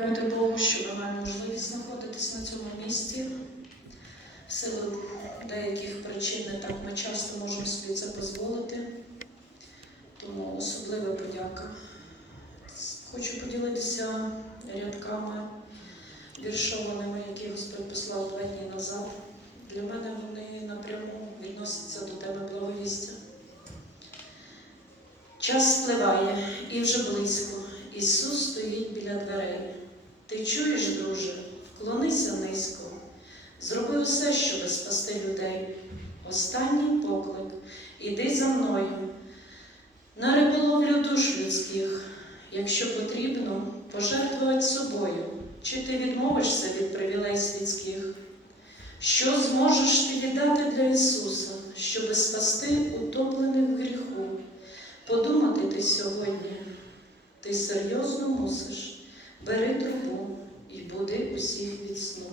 Дякувати Богу, що маємо можливість знаходитись на цьому місці. В силу деяких причин не так ми часто можемо собі це дозволити. Тому особлива подяка. Хочу поділитися рядками віршованими, які Господь послав два дні назад. Для мене вони напряму відносяться до теми благовістя. Час спливає і вже близько. Ісус стоїть біля дверей. Ти чуєш, друже, вклонися низько. Зроби усе, щоби спасти людей. Останній поклик, іди за мною. На риболовлю душ людських, якщо потрібно, пожертвувати собою, чи ти відмовишся від привілей світських. Що зможеш ти віддати для Ісуса, щоби спасти утоплених в гріху? Подумати ти сьогодні, ти серйозно мусиш, бери трубу і буди усіх від сну.